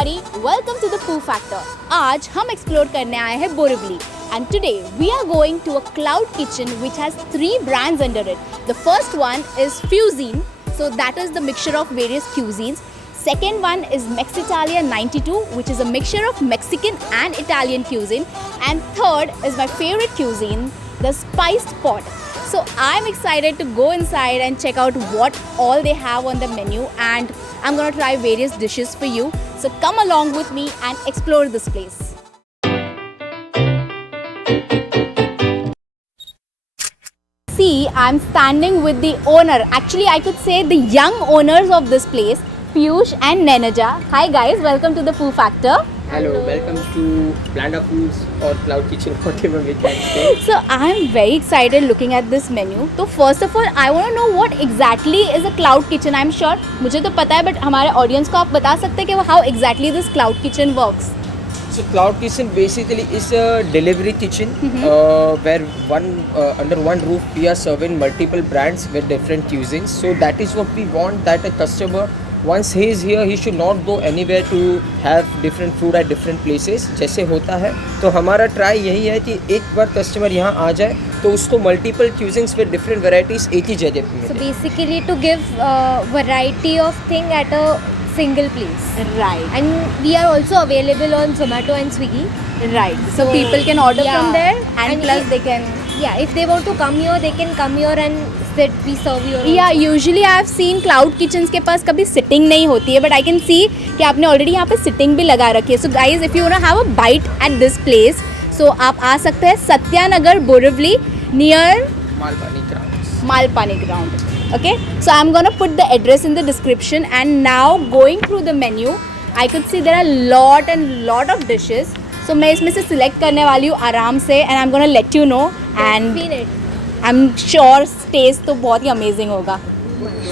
everybody, welcome to the Poo Factor. आज हम explore करने आए हैं Borivali and today we are going to a cloud kitchen which has 3 brands under it. The first one is Fusion, so that is the mixture of various cuisines. Second one is Mexitalia 92, which is a mixture of Mexican and Italian cuisine. And third is my favorite cuisine, the spiced pot. So I'm excited to go inside and check out what all they have on the menu, and I'm gonna try various dishes for you. So come along with me and explore this place. See, I'm standing with the owner. Actually, I could say the young owners of this place, Piyush and Nenaja. Hi guys, welcome to the Poo Factor. Hello, welcome to Blanda Foods or Cloud Kitchen, whatever we can say. So I'm very excited looking at this menu. So first of all, I want to know what exactly is a cloud kitchen. I'm sure मुझे तो पता है, but हमारे audience को आप बता सकते हैं कि how exactly this cloud kitchen works? So Cloud Kitchen basically is a delivery kitchen where under one roof we are serving multiple brands with different cuisines. So that is what we want, that a customer, once he is here, he should not go anywhere to have different food at different places. जैसे होता है, तो हमारा try यही है कि एक बार customer यहाँ आ जाए तो उसको multiple cuisines with different varieties एक ही जगह पे So मिले. basically to give variety of thing at a single place. Right. And we are also available on Zomato and Swiggy. Right. So people can order yeah. from there, and And plus if- they can. Yeah, if they want to come here, they can come here and sit. We serve here. Yeah, usually I have seen cloud kitchens के पास कभी sitting नहीं होती है, but I can see कि आपने already यहाँ पे sitting भी लगा रखी है. So guys, if you wanna have a bite at this place, so आप आ सकते हैं Satyanagar Borivali near Malpani grounds. Malpani ground. Okay, so I'm gonna put the address in the description, and now going through the menu, I could see there are lot of dishes. So मैं इसमें से select करने वाली हूँ आराम से, and I'm gonna let you know, and Definite. I'm sure taste तो बहुत ही amazing होगा.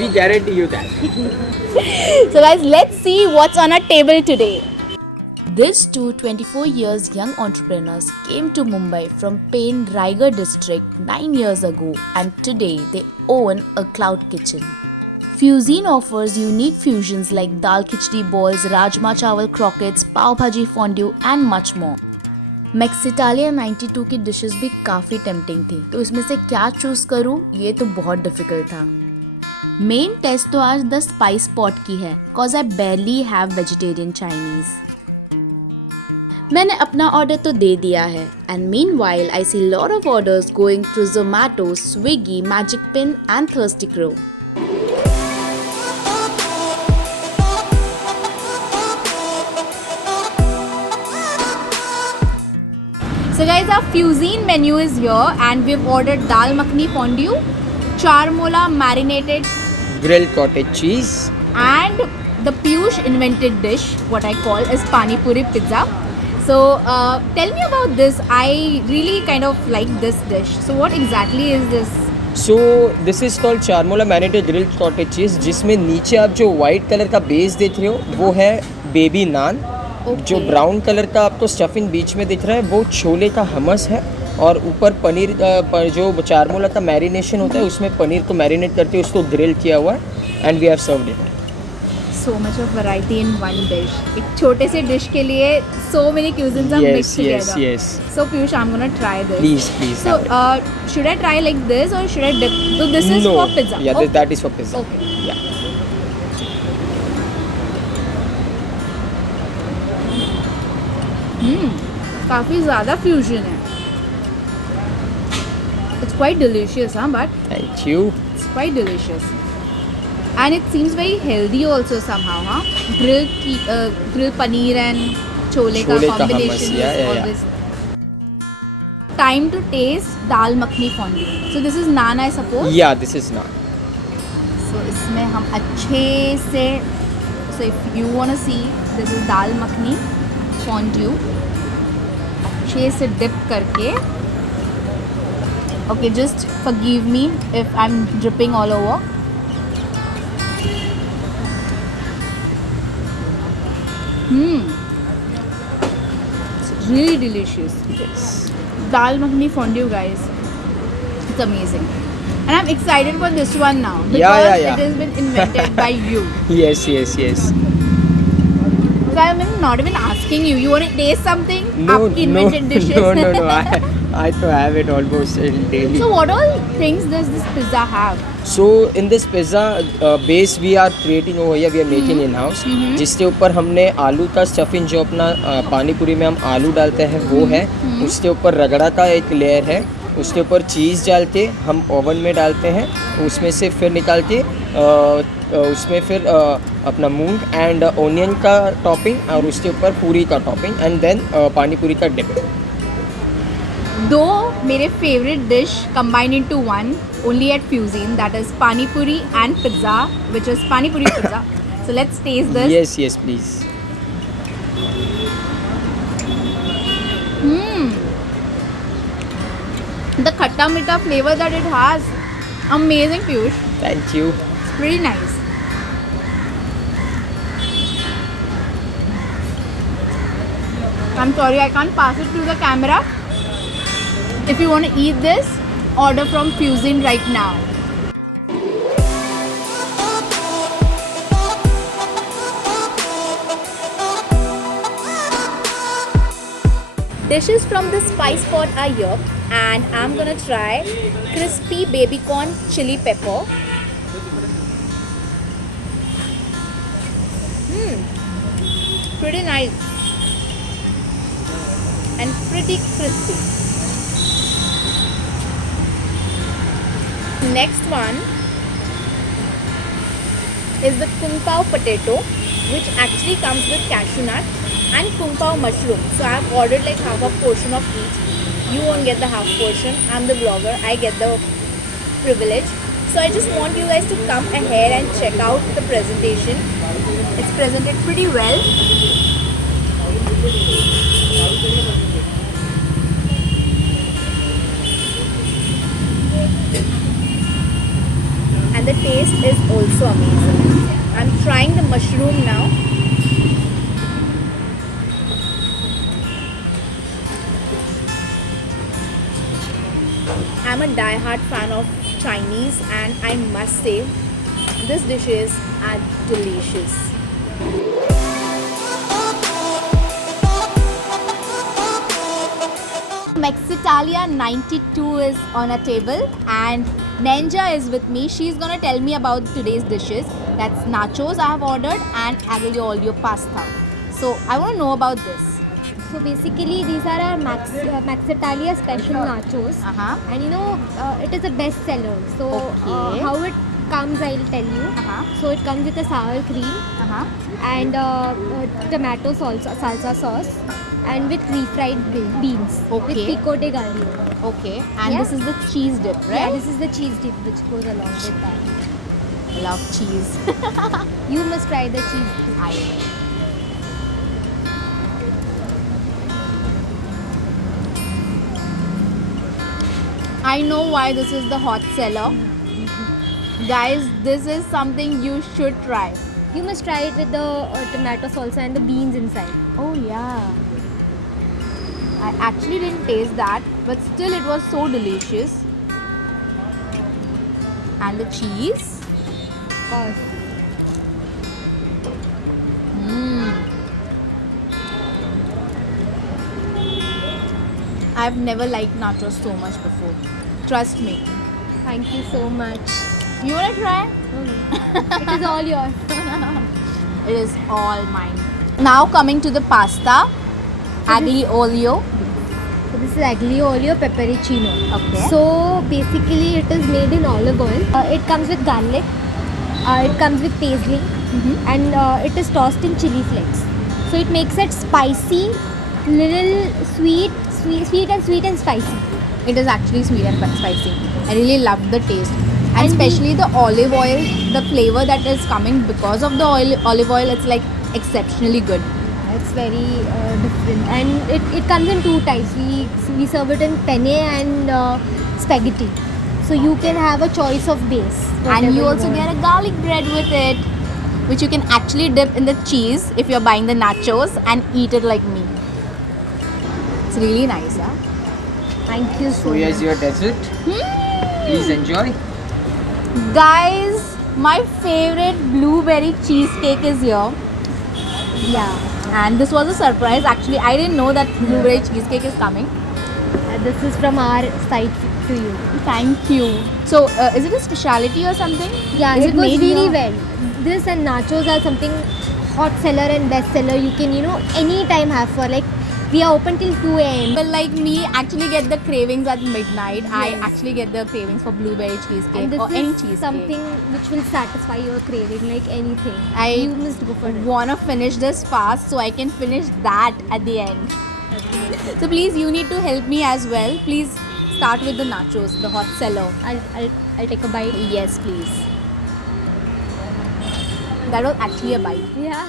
We guarantee you that. So guys, let's see what's on our table today. These two 24 years young entrepreneurs came to Mumbai from Pen, Raigad district 9 years ago, and today they own a cloud kitchen. Fusion offers unique fusions like dal khichdi balls, rajma chawal croquettes, pav bhaji fondue and much more. Mexitalia 92 की dishes भी काफ़ी tempting थी, तो इसमें से क्या choose करूँ ये तो बहुत डिफ़िकल्ट था. मेन टेस्ट तो आज द स्पाइस पॉट की है, cause I barely have vegetarian Chinese. मैंने अपना ऑर्डर तो दे दिया है, and meanwhile I see lot of orders going through Zomato, Swiggy, magic pin and thirsty crow. So guys, our Fusion menu is here, and we've ordered dal makhni fondue, charmola marinated, Grilled cottage cheese. and the Piyush invented dish, what I call is pani puri pizza. So tell me about this. I really kind of like this dish. So what exactly is this? So this is called chermoula marinated grilled cottage cheese, जिसमें नीचे आप जो white colour का base देख रहे हो वो है बेबी नान. Okay. जो ब्राउन कलर का आपको स्टफिंग बीच में दिख रहा है वो छोले का हमस है, और ऊपर पनीर जो चारमोला का मैरिनेशन होता है उसमें पनीर को मैरिनेट करके उसको ग्रिल किया हुआ है, and we have served it. So much of variety in one dish. एक छोटे से डिश के लिए so many cuisines are mixed together. yes. So Piyush, I'm gonna try this. Please. So should I try like this or should I dip? So this is no. for pizza. Yeah, Okay. that is for pizza. Okay. Yeah. काफ़ी ज़्यादा fusion है. It's quite delicious, huh? But Thank you. it's quite delicious, and it seems very healthy also somehow, huh? Grilled paneer and chole ka Chole ka combination. hummus, yeah, is yeah, always. Time to taste dal makhni fondue. So this is naan, I suppose. Yeah, this is naan. So इसमें हम अच्छे से, so if you wanna see, this is dal makhni fondue. अच्छे से dip करके. Okay, just forgive me if I'm dripping all over. It's really delicious. Yes. Dal makhni fondue, guys. It's amazing. And I'm excited for this one now because Yeah. it has been invented by you. Yes. So I'm not even asking you. You want to taste something? No, Aapki invented dishes. no. I to have it almost daily. So what all things does this pizza have? So in this pizza base we are creating over here, we are making in house. जिसके ऊपर हमने आलू का stuffing जो अपना पानी पूरी में हम आलू डालते हैं वो है. उसके ऊपर रगड़ा का एक लेयर है. उसके ऊपर चीज़ डाल के हम ओवन में डालते हैं. उसमें से फिर निकाल के उसमें फिर अपना मूंग एंड ओनियन का टॉपिंग और उसके ऊपर पूरी का टॉपिंग एंड देन पानी पूरी का डिप. दो मेरे favorite dish combined into one only at Fusion, that is pani puri and pizza, which is pani puri pizza. So let's taste this. Yes, please. The khatta meeta flavor that it has, amazing, Piyush. Thank you. It's pretty nice. I'm sorry, I can't pass it through the camera. If you want to eat this, order from Fusion right now. Dishes from the spice pot are here, and I'm gonna try crispy baby corn chili pepper. Pretty nice and pretty crispy. Next one is the kung pao potato, which actually comes with cashew nut and kung pao mushroom. So I have ordered like half a portion of each. You won't get the half portion. I'm the vlogger. I get the privilege. So I just want you guys to come ahead and check out the presentation. It's presented pretty well. And the taste is also amazing. I'm trying the mushroom now. I'm a die-hard fan of Chinese, and I must say these dishes are delicious. Mexitalia 92 is on a table, and Ninja is with me. She's gonna tell me about today's dishes. That's nachos I have ordered and aglio olio pasta. So I want to know about this. So basically, these are our Maxitalia special nachos, and it is a best seller. So Okay. how it comes, I'll tell you. So it comes with a sour cream and tomato salsa sauce, and with refried beans with Okay. pico de gallo. Okay, and Yeah. this is the cheese dip, right? Yeah, this is the cheese dip which goes along with that. Love cheese. You must try the cheese dip. I will. I know why this is the hot seller. Guys, this is something you should try. You must try it with the tomato salsa and the beans inside. Oh yeah. I actually didn't taste that, but still it was so delicious. And the cheese. I've never liked nachos so much before. Trust me. Thank you so much. You wanna try? It is all yours. It is all mine. Now coming to the pasta. Aglio olio. So this is aglio olio pepperoncino. Okay. So basically it is made in olive oil. It comes with garlic. It comes with paisley, and it is tossed in chili flakes. So it makes it spicy, little sweet and spicy. It is actually sweet and spicy. I really love the taste. And And especially the olive oil, the flavor that is coming because of the olive oil, it's like exceptionally good. It's very different, and it comes in two types. We serve it in penne and spaghetti. So you can have a choice of base. And you also want. get a garlic bread with it, which you can actually dip in the cheese if you're buying the nachos and eat it like me. It's really nice, yeah? Thank you So so here's much. your dessert. Please enjoy. Guys, my favorite blueberry cheesecake is here. Yeah. And this was a surprise. Actually, I didn't know that blueberry cheesecake is coming. This is from our side to you. Thank you. So, is it a specialty or something? Yeah, Is it goes made really here? well. This and nachos are something hot seller and best seller. You can, anytime have for like, we are open till 2 a.m. People like me actually get the cravings at midnight. I Yes. actually get the cravings for blueberry cheesecake And this or any is cheesecake. something which will satisfy your craving like anything. I You must go for it. wanna finish this fast so I can finish that at the end. So please, you need to help me as well. Please start with the nachos, the hot seller. I'll take a bite. Yes, please. That was actually a bite. Yeah.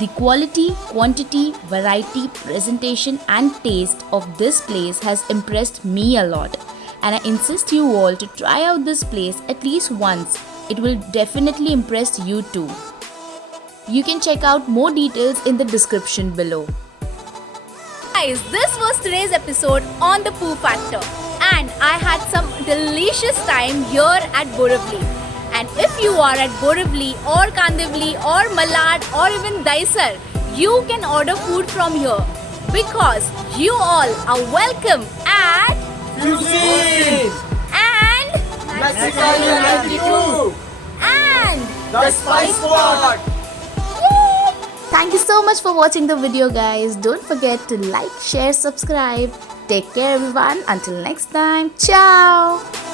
The quality, quantity, variety, presentation and taste of this place has impressed me a lot, and I insist you all to try out this place at least once. It will definitely impress you too. You can check out more details in the description below. Guys, this was today's episode on the Poo Factor, and I had some delicious time here at Borivali. And if you are at Borivali or Kandivali or Malad or even Daisar, you can order food from here because you all are welcome at Cuisine! and Mexican 92! and The Spice Spot! Thank you so much for watching the video, guys. Don't forget to like, share, subscribe. Take care everyone. Until next time. Ciao.